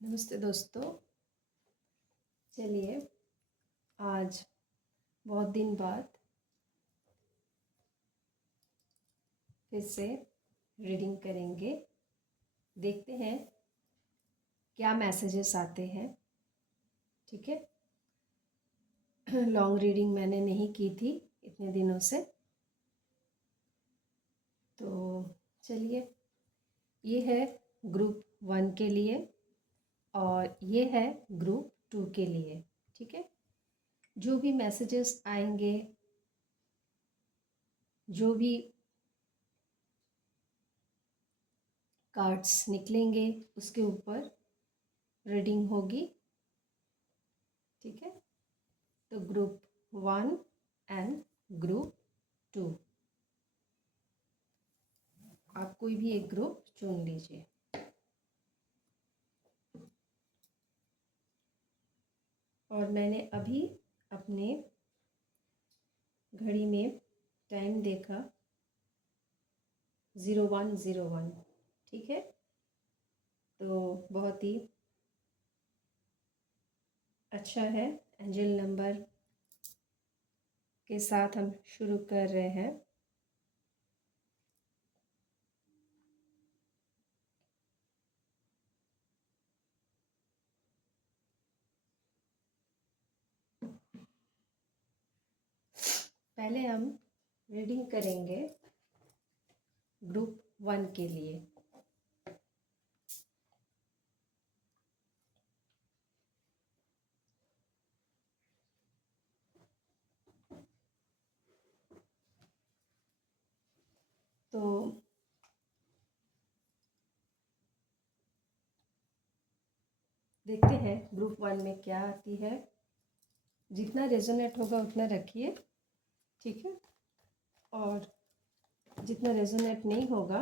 नमस्ते दोस्तों। चलिए आज बहुत दिन बाद फिर से रीडिंग करेंगे। देखते हैं क्या मैसेजेस आते हैं। ठीक है। लॉन्ग रीडिंग मैंने नहीं की थी इतने दिनों से, तो चलिए, ये है ग्रुप 1 के लिए और ये है ग्रुप 2 के लिए। ठीक है। जो भी मैसेजेस आएंगे, जो भी कार्ड्स निकलेंगे, उसके ऊपर रीडिंग होगी। ठीक है। तो ग्रुप 1 एंड ग्रुप 2, आप कोई भी एक ग्रुप चुन लीजिए। और मैंने अभी अपने घड़ी में टाइम देखा 0101। ठीक है। तो बहुत ही अच्छा है। एंजल नंबर के साथ हम शुरू कर रहे हैं। पहले हम रीडिंग करेंगे ग्रुप 1 के लिए। तो देखते हैं ग्रुप 1 में क्या आती है। जितना रेजोनेट होगा उतना रखिए। ठीक है। और जितना रेजोनेट नहीं होगा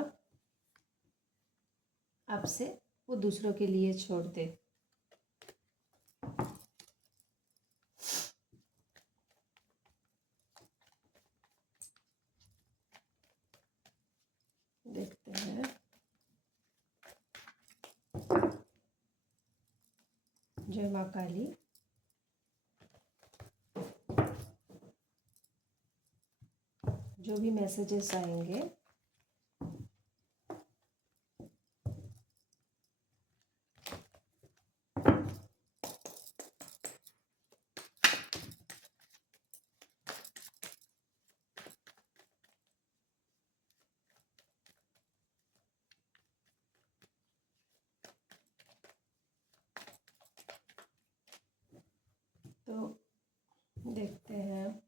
आपसे, वो दूसरों के लिए छोड़ दे। देखते हैं। जय माँ काली। जो भी मैसेजेस आएंगे तो देखते हैं।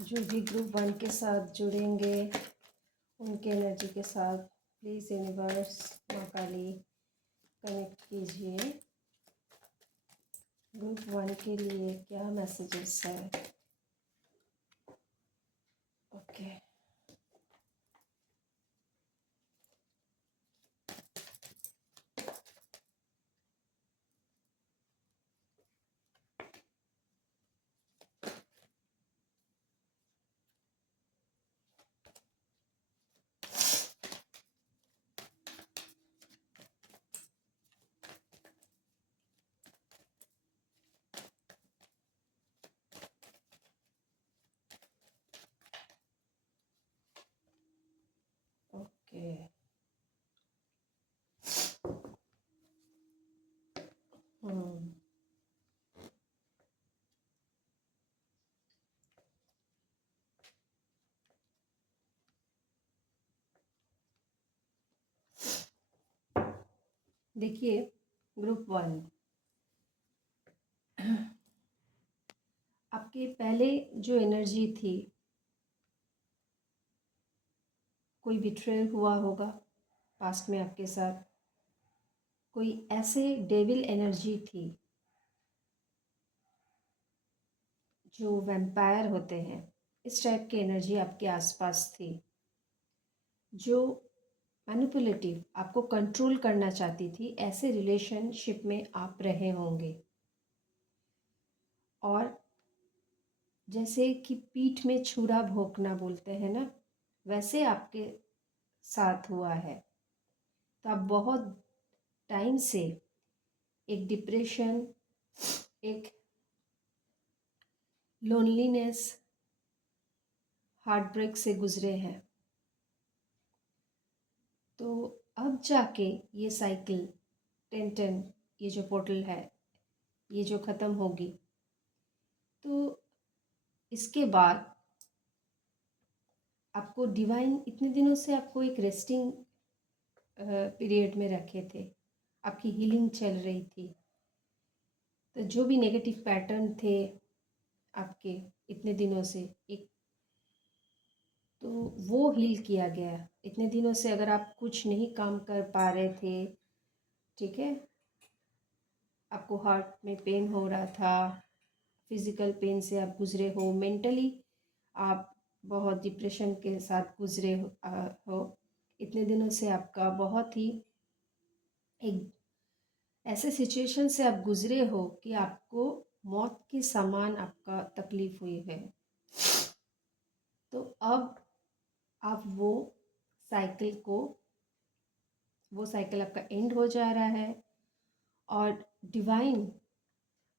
जो भी ग्रुप 1 के साथ जुड़ेंगे उनके एनर्जी के साथ प्लीज़ यूनिवर्स माँ काली कनेक्ट कीजिए। ग्रुप 1 के लिए क्या मैसेजेस है। ओके। ओके। हम्म। देखिए ग्रुप 1, आपके आपके पहले जो एनर्जी थी, कोई बिट्रेयल हुआ होगा पास्ट में आपके साथ, कोई ऐसे डेविल एनर्जी थी जो वैम्पायर होते हैं, इस टाइप की एनर्जी आपके आसपास थी जो मैनिपुलेटिव, आपको कंट्रोल करना चाहती थी। ऐसे रिलेशनशिप में आप रहे होंगे और जैसे कि पीठ में छुरा भोंकना बोलते हैं ना, वैसे आपके साथ हुआ है। तो आप बहुत टाइम से एक डिप्रेशन, एक लोनलीनेस, हार्ट ब्रेक से गुजरे हैं। तो अब जाके ये साइकिल 10-10, ये जो पोर्टल है, ये जो ख़त्म होगी, तो इसके बाद आपको डिवाइन इतने दिनों से आपको एक रेस्टिंग पीरियड में रखे थे, आपकी हीलिंग चल रही थी। तो जो भी नेगेटिव पैटर्न थे आपके इतने दिनों से, एक तो वो हील किया गया। इतने दिनों से अगर आप कुछ नहीं काम कर पा रहे थे, ठीक है, आपको हार्ट में पेन हो रहा था, फिज़िकल पेन से आप गुज़रे हो, मेंटली आप बहुत डिप्रेशन के साथ गुज़रे हो, इतने दिनों से आपका बहुत ही एक ऐसे सिचुएशन से आप गुज़रे हो कि आपको मौत के समान आपका तकलीफ़ हुई है। तो अब आप वो साइकिल आपका एंड हो जा रहा है और डिवाइन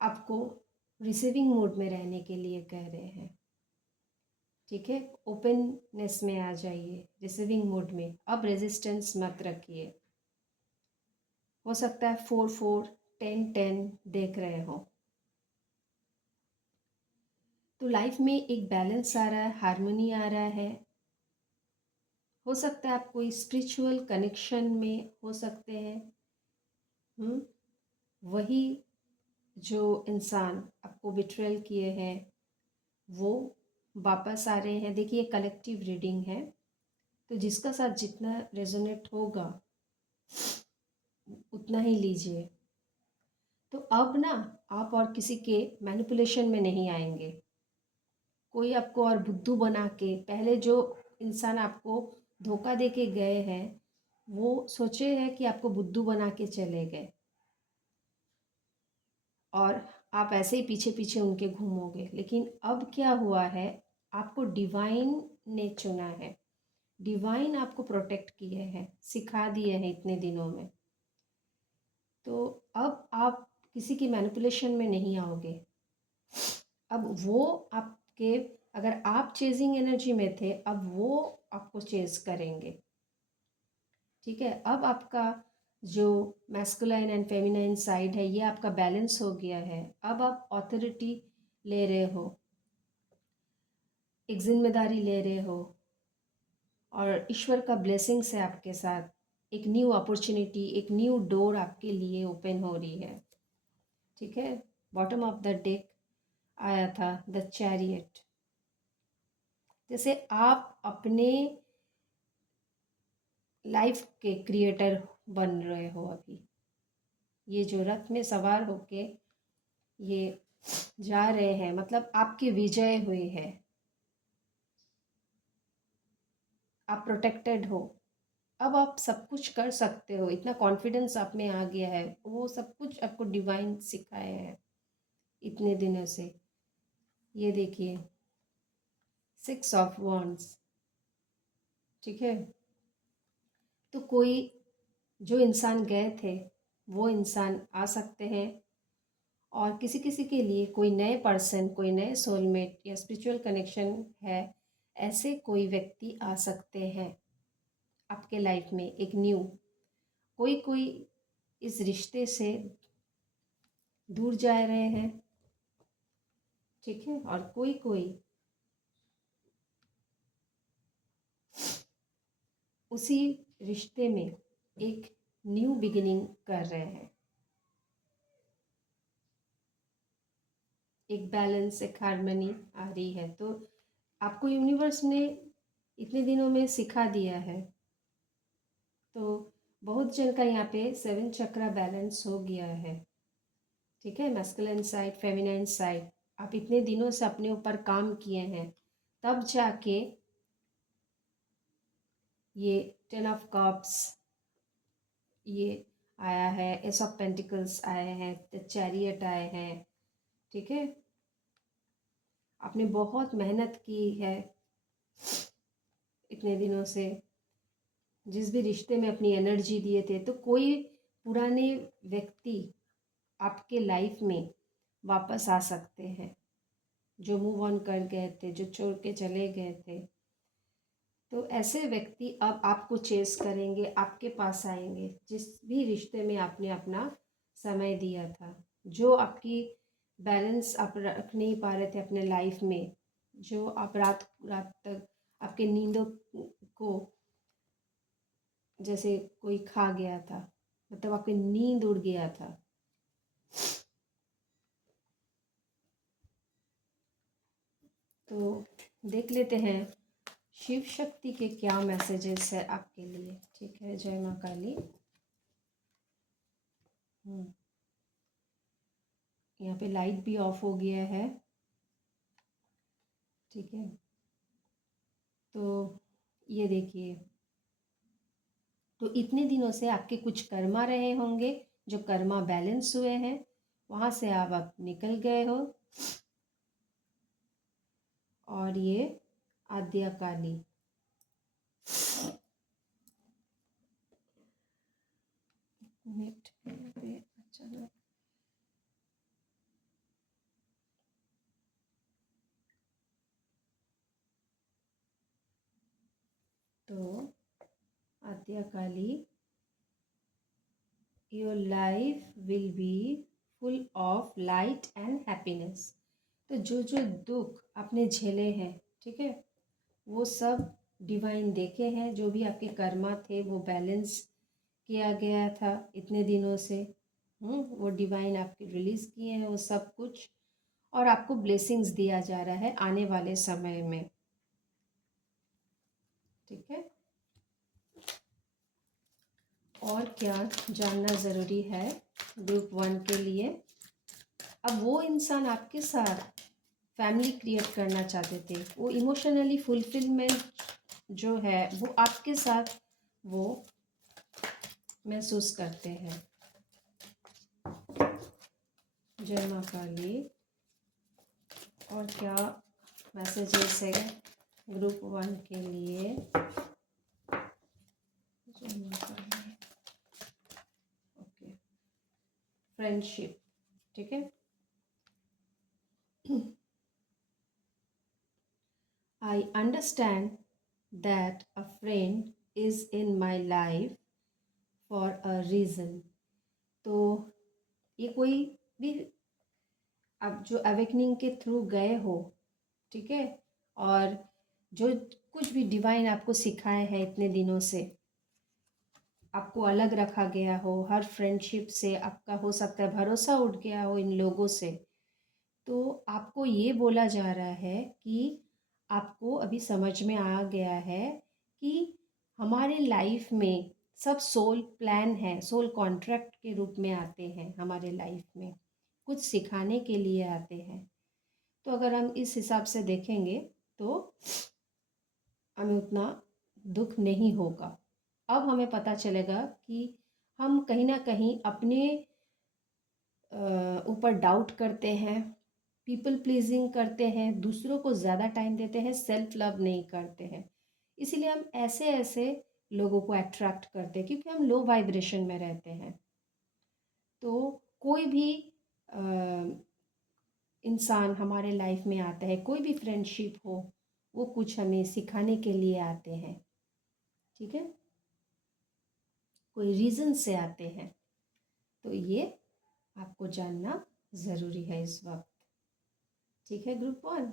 आपको रिसीविंग मोड में रहने के लिए कह रहे हैं। ठीक है, ओपननेस में आ जाइए, रिसीविंग मोड में। अब रेजिस्टेंस मत रखिए। हो सकता है 4-4, 10-10 देख रहे हो। तो लाइफ में एक बैलेंस आ रहा है, हार्मनी आ रहा है। हो सकता है आप कोई स्पिरिचुअल कनेक्शन में हो सकते हैं। वही जो इंसान आपको बिट्रेल किए हैं वो वापस आ रहे हैं। देखिए कलेक्टिव रीडिंग है, तो जिसका साथ जितना रेजोनेट होगा उतना ही लीजिए। तो अब ना आप और किसी के मैनिपुलेशन में नहीं आएंगे। कोई आपको और बुद्धू बना के, पहले जो इंसान आपको धोखा दे के गए हैं वो सोचे हैं कि आपको बुद्धू बना के चले गए और आप ऐसे ही पीछे पीछे उनके घूमोगे। लेकिन अब क्या हुआ है, आपको डिवाइन ने चुना है, डिवाइन आपको प्रोटेक्ट किए हैं, सिखा दिए हैं इतने दिनों में। तो अब आप किसी की मैनिपुलेशन में नहीं आओगे। अब वो आपके, अगर आप चेजिंग एनर्जी में थे, अब वो आपको चेज करेंगे। ठीक है, अब आपका जो मैस्कुलाइन एंड फेमिनाइन साइड है ये आपका बैलेंस हो गया है। अब आप ऑथोरिटी ले रहे हो, एक जिम्मेदारी ले रहे हो और ईश्वर का ब्लेसिंग्स है आपके साथ। एक न्यू अपॉर्चुनिटी, एक न्यू डोर आपके लिए ओपन हो रही है। ठीक है, बॉटम ऑफ द डेक आया था द चैरियट। जैसे आप अपने लाइफ के क्रिएटर बन रहे हो। अभी ये जो रथ में सवार होके ये जा रहे हैं, मतलब आपकी विजय हुई है, आप प्रोटेक्टेड हो। अब आप सब कुछ कर सकते हो, इतना कॉन्फिडेंस आप में आ गया है। वो सब कुछ आपको डिवाइन सिखाए हैं इतने दिनों से। ये देखिए 6 ऑफ वॉन्ड्स। ठीक है, तो कोई जो इंसान गए थे वो इंसान आ सकते हैं और किसी किसी के लिए कोई नए पर्सन, कोई नए सोलमेट या स्पिरिचुअल कनेक्शन है, ऐसे कोई व्यक्ति आ सकते हैं आपके लाइफ में। एक न्यू कोई कोई इस रिश्ते से दूर जा रहे हैं। ठीक है, और कोई कोई उसी रिश्ते में एक न्यू बिगिनिंग कर रहे हैं। एक बैलेंस, एक हार्मनी आ रही है। तो आपको यूनिवर्स ने इतने दिनों में सिखा दिया है। तो बहुत जन का यहाँ पे 7 चक्रा बैलेंस हो गया है, ठीक है। मैस्कुलिन साइड, फेमिनाइन साइड, आप इतने दिनों से अपने ऊपर काम किए हैं, तब जाके ये 10 ऑफ कप्स ये आया है, एस ऑफ पेंटिकल्स आए हैं, द चैरियट आए हैं, ठीक है। आपने बहुत मेहनत की है इतने दिनों से, जिस भी रिश्ते में अपनी एनर्जी दिए थे। तो कोई पुराने व्यक्ति आपके लाइफ में वापस आ सकते हैं, जो मूव ऑन कर गए थे, जो छोड़ के चले गए थे। तो ऐसे व्यक्ति अब आपको चेस करेंगे, आपके पास आएंगे, जिस भी रिश्ते में आपने अपना समय दिया था, जो आपकी बैलेंस आप रख नहीं पा रहे थे अपने लाइफ में, जो आप रात रात तक आपके नींदों को जैसे कोई खा गया था, मतलब आपकी नींद उड़ गया था। तो देख लेते हैं शिव शक्ति के क्या मैसेजेस है आपके लिए, ठीक है। जय माँ काली। यहाँ पे लाइट भी ऑफ हो गया है, ठीक है। तो ये देखिए, तो इतने दिनों से आपके कुछ कर्मा रहे होंगे, जो कर्मा बैलेंस हुए हैं, वहाँ से आप अब निकल गए हो। और ये आद्या काली, नेट पे अचानक तो Adya Kali, your life will be full of light and happiness. तो जो जो दुख आपने झेले हैं, ठीक है, वो सब डिवाइन देखे हैं। जो भी आपके कर्मा थे वो बैलेंस किया गया था इतने दिनों से, वो डिवाइन आपके रिलीज़ किए हैं वो सब कुछ, और आपको ब्लेसिंग्स दिया जा रहा है आने वाले समय में, ठीक है। और क्या जानना ज़रूरी है ग्रुप 1 के लिए? अब वो इंसान आपके साथ फैमिली क्रिएट करना चाहते थे, वो इमोशनली फुलफिलमेंट जो है वो आपके साथ वो महसूस करते हैं। जय माँ काली। और क्या मैसेजेस है ग्रुप 1 के लिए? जय माँ काली। ओके, फ्रेंडशिप, ठीक है। I understand that a friend is in my life for a reason. तो ये कोई भी आप जो अवेकनिंग के थ्रू गए हो, ठीक है, और जो कुछ भी डिवाइन आपको सिखाए हैं इतने दिनों से, आपको अलग रखा गया हो, हर फ्रेंडशिप से आपका हो सकता है भरोसा उठ गया हो इन लोगों से, तो आपको ये बोला जा रहा है कि आपको अभी समझ में आ गया है कि हमारे लाइफ में सब सोल प्लान है, सोल कॉन्ट्रैक्ट के रूप में आते हैं हमारे लाइफ में, कुछ सिखाने के लिए आते हैं। तो अगर हम इस हिसाब से देखेंगे तो हमें उतना दुख नहीं होगा। अब हमें पता चलेगा कि हम कहीं ना कहीं अपने ऊपर डाउट करते हैं, पीपल प्लीजिंग करते हैं, दूसरों को ज़्यादा टाइम देते हैं, सेल्फ लव नहीं करते हैं। इसीलिए हम ऐसे ऐसे लोगों को अट्रैक्ट करते हैं, क्योंकि हम लो वाइब्रेशन में रहते हैं। तो कोई भी इंसान हमारे लाइफ में आता है, कोई भी फ्रेंडशिप हो, वो कुछ हमें सिखाने के लिए आते हैं, ठीक है, कोई रीज़न से आते हैं। तो ये आपको जानना ज़रूरी है इस वक्त, ठीक है ग्रुप 1।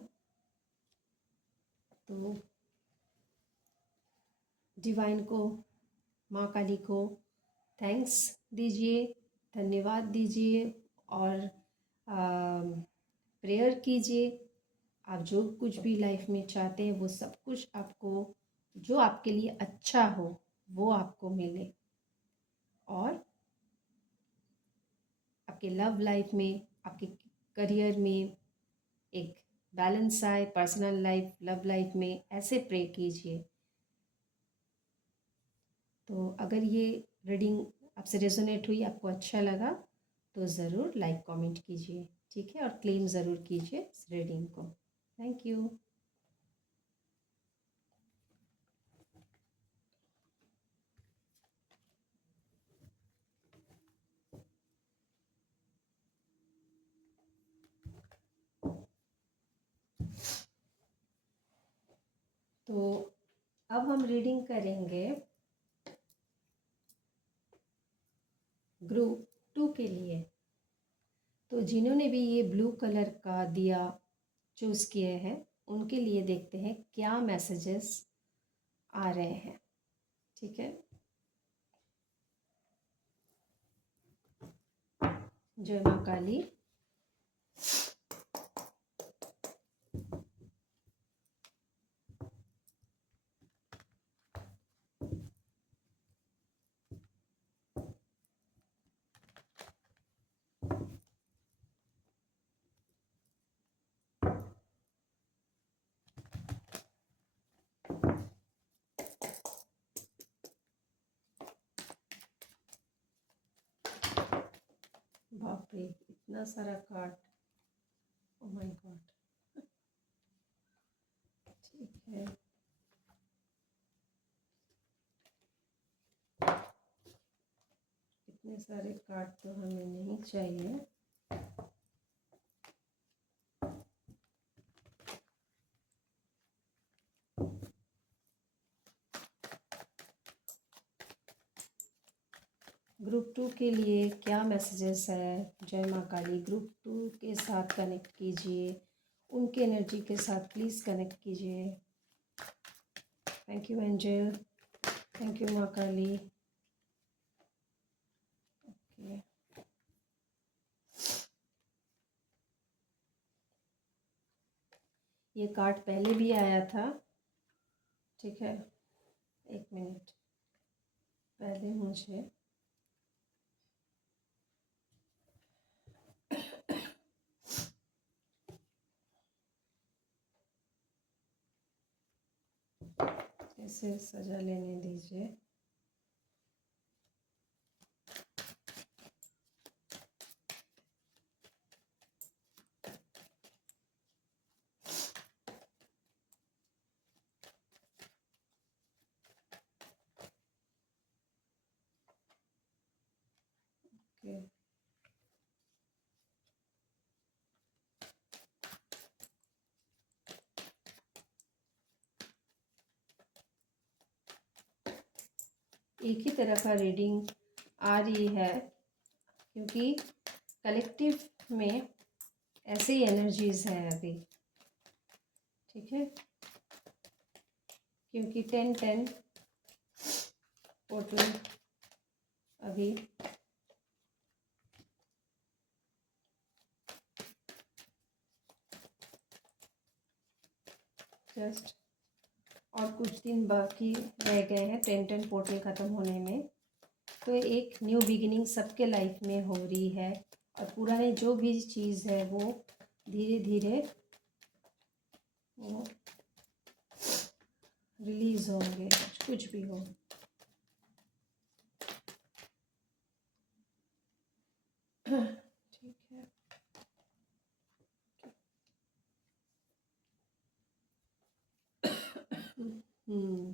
तो डिवाइन को, माँ काली को थैंक्स दीजिए, धन्यवाद दीजिए, और प्रेयर कीजिए। आप जो कुछ भी लाइफ में चाहते हैं वो सब कुछ आपको, जो आपके लिए अच्छा हो वो आपको मिले, और आपके लव लाइफ में, आपके करियर में एक बैलेंस आए, पर्सनल लाइफ लव लाइफ में, ऐसे प्रे कीजिए। तो अगर ये रीडिंग आपसे रेजोनेट हुई, आपको अच्छा लगा, तो ज़रूर लाइक कमेंट कीजिए, ठीक है, और क्लेम ज़रूर कीजिए इस रीडिंग को। Thank you. तो अब हम रीडिंग करेंगे ग्रुप 2 के लिए। तो जिन्होंने भी ये ब्लू कलर का दिया चूज़ किए हैं, उनके लिए देखते हैं क्या मैसेजेस आ रहे हैं, ठीक है। जय माँ काली। बाप रे, इतना सारा कार्ड, ओ माय गॉड। ठीक है, इतने सारे कार्ड तो हमें नहीं चाहिए। ग्रुप 2 के लिए क्या मैसेजेस है? जय माँ काली। ग्रुप 2 के साथ कनेक्ट कीजिए, उनके एनर्जी के साथ प्लीज़ कनेक्ट कीजिए। Thank you angel, thank you माँ काली। ओके, ये कार्ड पहले भी आया था, ठीक है। एक मिनट, पहले मुझे इसे सजा लेने दीजिए। ओके, एक ही तरह का रीडिंग आ रही है, क्योंकि कलेक्टिव में ऐसे ही एनर्जीज हैं अभी, ठीक है। क्योंकि 10-10 पोर्टल अभी जस्ट और कुछ दिन बाकी रह गए हैं 10-10 पोर्टल ख़त्म होने में। तो एक न्यू बिगिनिंग सबके लाइफ में हो रही है, और पुराने जो भी चीज़ है वो धीरे धीरे वो रिलीज़ होंगे, कुछ भी हो। ठीक है, हम्म,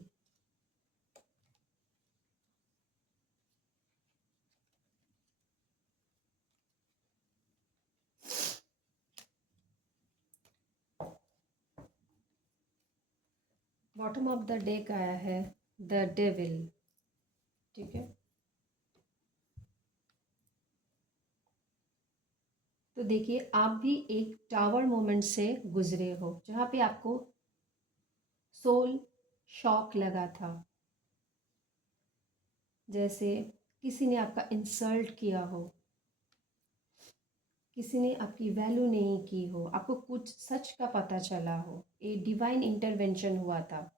बॉटम ऑफ द डेक आया है द डेविल, ठीक है। तो देखिए, आप भी एक टावर मोमेंट से गुजरे हो, जहाँ पे आपको सोल शॉक लगा था, जैसे किसी ने आपका इंसल्ट किया हो, किसी ने आपकी वैल्यू नहीं की हो, आपको कुछ सच का पता चला हो, ये डिवाइन इंटरवेंशन हुआ था,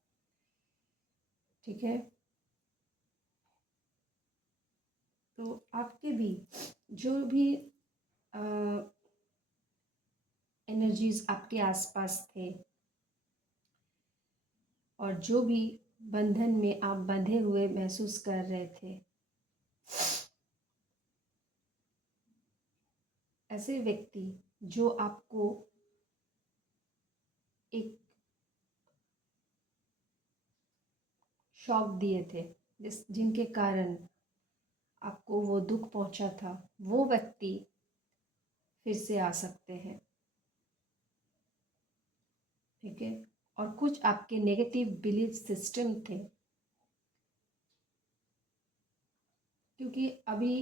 ठीक है। तो आपके भी जो भी एनर्जीज आपके आसपास थे और जो भी बंधन में आप बंधे हुए महसूस कर रहे थे, ऐसे व्यक्ति जो आपको एक शॉक दिए थे, जिनके कारण आपको वो दुख पहुंचा था, वो व्यक्ति फिर से आ सकते हैं, ठीक है। और कुछ आपके नेगेटिव बिलीफ सिस्टम थे, क्योंकि अभी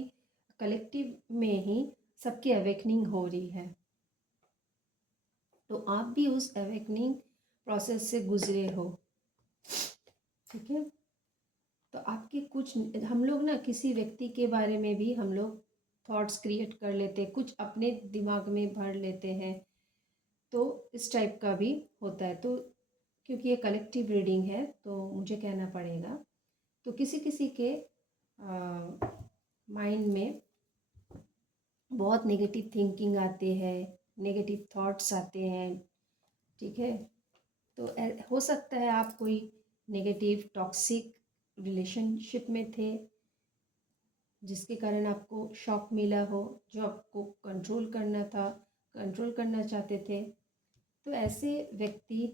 कलेक्टिव में ही सबकी अवेकनिंग हो रही है, तो आप भी उस अवेकनिंग प्रोसेस से गुजरे हो, ठीक है। तो आपके कुछ, हम लोग ना किसी व्यक्ति के बारे में भी हम लोग थॉट्स क्रिएट कर लेते हैं, कुछ अपने दिमाग में भर लेते हैं, तो इस टाइप का भी होता है। तो क्योंकि ये कलेक्टिव रीडिंग है तो मुझे कहना पड़ेगा, तो किसी किसी के माइंड में बहुत नेगेटिव थिंकिंग आते हैं, नेगेटिव थॉट्स आते हैं, ठीक है। तो हो सकता है आप कोई नेगेटिव टॉक्सिक रिलेशनशिप में थे, जिसके कारण आपको शॉक मिला हो, जो आपको कंट्रोल करना था, कंट्रोल करना चाहते थे। तो ऐसे व्यक्ति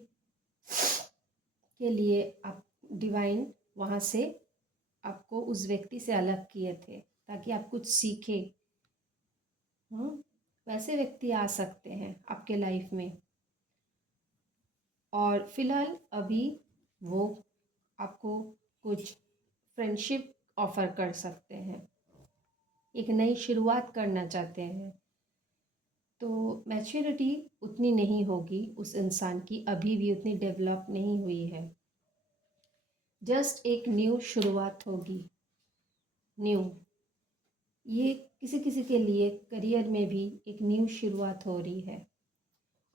के लिए आप डिवाइन वहाँ से आपको उस व्यक्ति से अलग किए थे, ताकि आप कुछ सीखे। वैसे व्यक्ति आ सकते हैं आपके लाइफ में, और फिलहाल अभी वो आपको कुछ फ्रेंडशिप ऑफर कर सकते हैं, एक नई शुरुआत करना चाहते हैं। तो मैच्योरिटी उतनी नहीं होगी उस इंसान की, अभी भी उतनी डेवलप नहीं हुई है, जस्ट एक न्यू शुरुआत होगी, न्यू। ये किसी किसी के लिए करियर में भी एक न्यू शुरुआत हो रही है।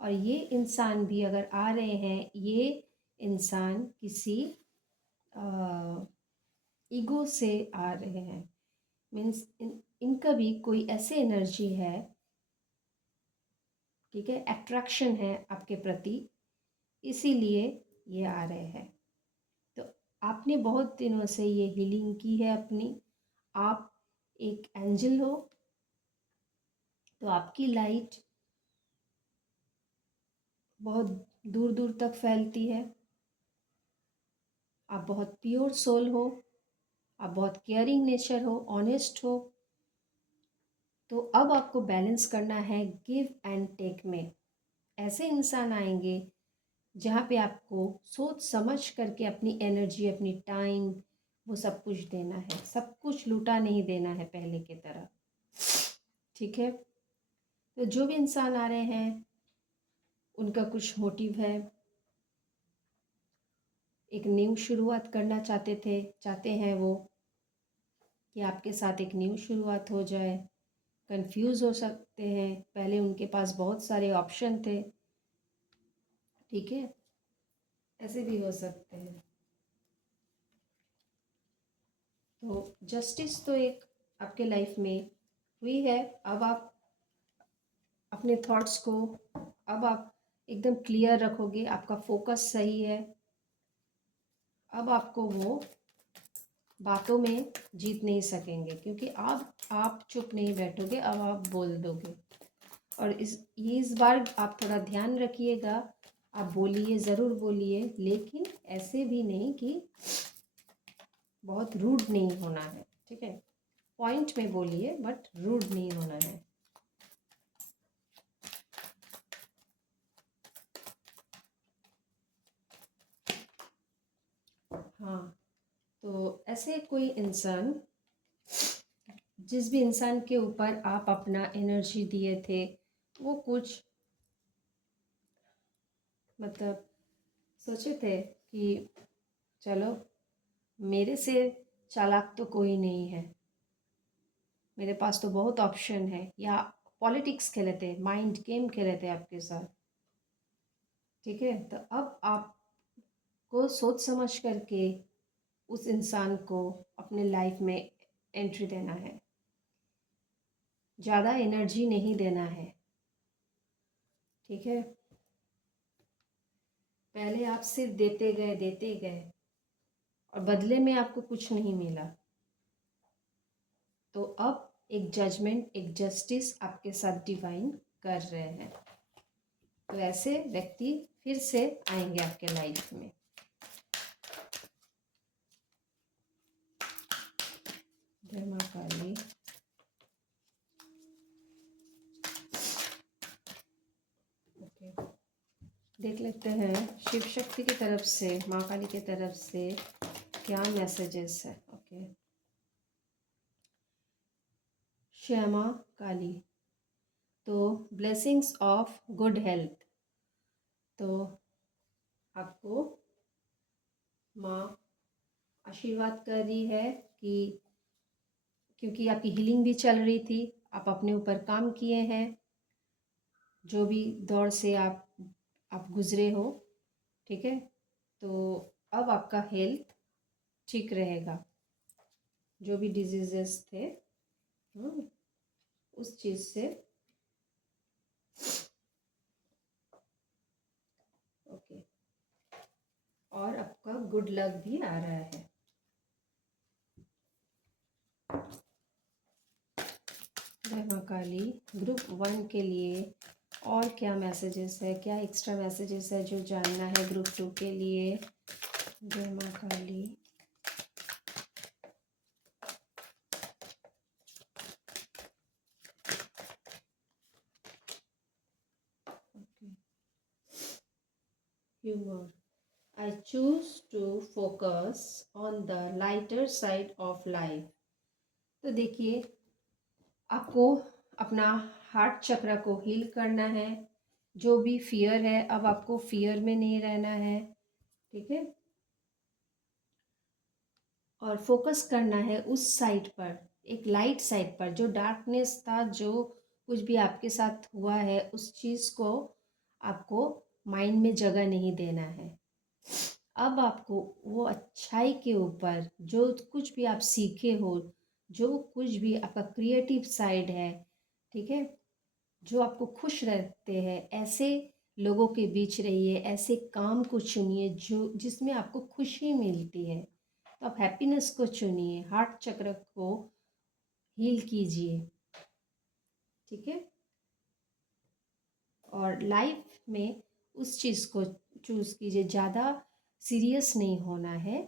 और ये इंसान भी अगर आ रहे हैं, ये इंसान किसी ईगो से आ रहे हैं, मीन्स इनका भी कोई ऐसे एनर्जी है, ठीक है, अट्रैक्शन है आपके प्रति, इसीलिए ये आ रहे हैं। तो आपने बहुत दिनों से ये हीलिंग की है अपनी, आप एक एंजल हो, तो आपकी लाइट बहुत दूर दूर तक फैलती है, आप बहुत प्योर सोल हो, आप बहुत केयरिंग नेचर हो, ऑनेस्ट हो। तो अब आपको बैलेंस करना है गिव एंड टेक में। ऐसे इंसान आएंगे जहाँ पे आपको सोच समझ करके अपनी एनर्जी, अपनी टाइम, वो सब कुछ देना है, सब कुछ लूटा नहीं देना है पहले की तरह, ठीक है। तो जो भी इंसान आ रहे हैं, उनका कुछ मोटिव है, एक न्यू शुरुआत करना चाहते हैं वो, कि आपके साथ एक न्यू शुरुआत हो जाए। कंफ्यूज हो सकते हैं, पहले उनके पास बहुत सारे ऑप्शन थे, ठीक है, ऐसे भी हो सकते हैं। तो जस्टिस तो एक आपके लाइफ में हुई है। अब आप अपने थॉट्स को, अब आप एकदम क्लियर रखोगे, आपका फोकस सही है, अब आपको वो बातों में जीत नहीं सकेंगे, क्योंकि अब आप चुप नहीं बैठोगे, अब आप बोल दोगे। और इस बार आप थोड़ा ध्यान रखिएगा, आप बोलिए, ज़रूर बोलिए, लेकिन ऐसे भी नहीं कि बहुत रूड नहीं होना है, ठीक है। पॉइंट में बोलिए, बट रूड नहीं होना है। हाँ, तो ऐसे कोई इंसान, जिस भी इंसान के ऊपर आप अपना एनर्जी दिए थे, वो कुछ मतलब सोचे थे कि चलो, मेरे से चालाक तो कोई नहीं है, मेरे पास तो बहुत ऑप्शन है, या पॉलिटिक्स खेले थे, माइंड गेम खेले थे आपके साथ, ठीक है। तो अब आपको सोच समझ करके उस इंसान को अपने लाइफ में एंट्री देना है, ज़्यादा एनर्जी नहीं देना है, ठीक है। पहले आप सिर्फ देते गए और बदले में आपको कुछ नहीं मिला, तो अब एक जजमेंट, एक जस्टिस आपके साथ डिवाइन कर रहे हैं। तो ऐसे व्यक्ति फिर से आएंगे आपके लाइफ में। जय माँ काली। ओके, देख लेते हैं शिव शक्ति की तरफ से, माँ काली की तरफ से क्या मैसेजेस है। ओके, श्यामा काली, तो ब्लेसिंग्स ऑफ गुड हेल्थ। तो आपको माँ आशीर्वाद कर रही है कि क्योंकि आपकी हीलिंग भी चल रही थी, आप अपने ऊपर काम किए हैं, जो भी दौर से आप गुजरे हो, ठीक है। तो अब आपका हेल्थ ठीक रहेगा, जो भी डिजीजेस थे उस चीज़ से। ओके, और आपका गुड लक भी आ रहा है। जय माँ काली। ग्रुप 1 के लिए और क्या मैसेजेस है, क्या एक्स्ट्रा मैसेजेस है जो जानना है ग्रुप 2 के लिए। जय माँ काली। Humor. I choose to focus on the lighter side of life. तो देखिए, आपको अपना हार्ट चक्र को हील करना है। जो भी फियर है, अब आपको फियर में नहीं रहना है, ठीक है। और फोकस करना है उस साइड पर, एक लाइट साइड पर। जो डार्कनेस था, जो कुछ भी आपके साथ हुआ है, उस चीज़ को आपको माइंड में जगह नहीं देना है। अब आपको वो अच्छाई के ऊपर जो कुछ भी आप सीखे हो, जो कुछ भी आपका क्रिएटिव साइड है, ठीक है, जो आपको खुश रखते हैं, ऐसे लोगों के बीच रहिए, ऐसे काम को चुनिए जो जिसमें आपको खुशी मिलती है। तो आप हैप्पीनेस को चुनिए, हार्ट चक्र को हील कीजिए, ठीक है। और लाइफ में उस चीज़ को चूज़ कीजिए, ज़्यादा सीरियस नहीं होना है,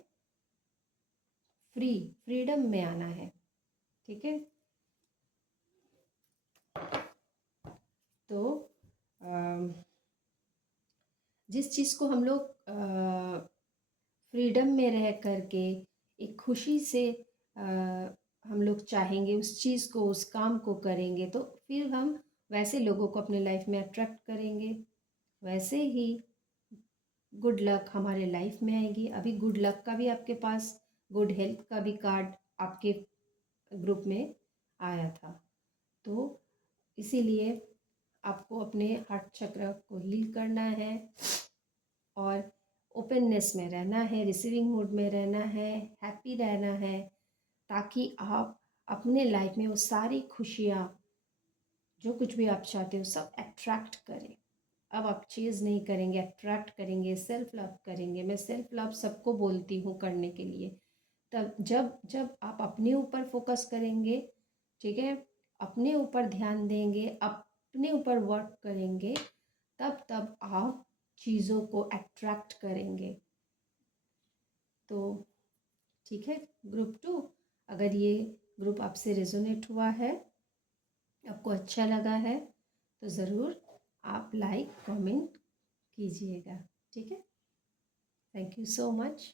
फ्रीडम में आना है, ठीक है। तो जिस चीज़ को हम लोग फ्रीडम में रह करके एक खुशी से हम लोग चाहेंगे उस चीज़ को, उस काम को करेंगे, तो फिर हम वैसे लोगों को अपने लाइफ में अट्रैक्ट करेंगे। वैसे ही गुड लक हमारे लाइफ में आएगी। अभी गुड लक का भी आपके पास, गुड हेल्थ का भी कार्ड आपके ग्रुप में आया था। तो इसीलिए आपको अपने हार्ट चक्र को हील करना है और ओपननेस में रहना है, रिसीविंग मूड में रहना है, हैप्पी रहना है, ताकि आप अपने लाइफ में वो सारी खुशियाँ, जो कुछ भी आप चाहते हो, सब अट्रैक्ट करें। अब आप चीज़ नहीं करेंगे, अट्रैक्ट करेंगे, सेल्फ लव करेंगे। मैं सेल्फ लव सबको बोलती हूँ करने के लिए। तब जब जब आप अपने ऊपर फोकस करेंगे, ठीक है, अपने ऊपर ध्यान देंगे, अपने ऊपर वर्क करेंगे, तब तब आप चीज़ों को अट्रैक्ट करेंगे। तो ठीक है, ग्रुप 2, अगर ये ग्रुप आपसे रेजोनेट हुआ है, आपको अच्छा लगा है, तो ज़रूर आप लाइक कमेंट कीजिएगा, ठीक है। Thank you so much.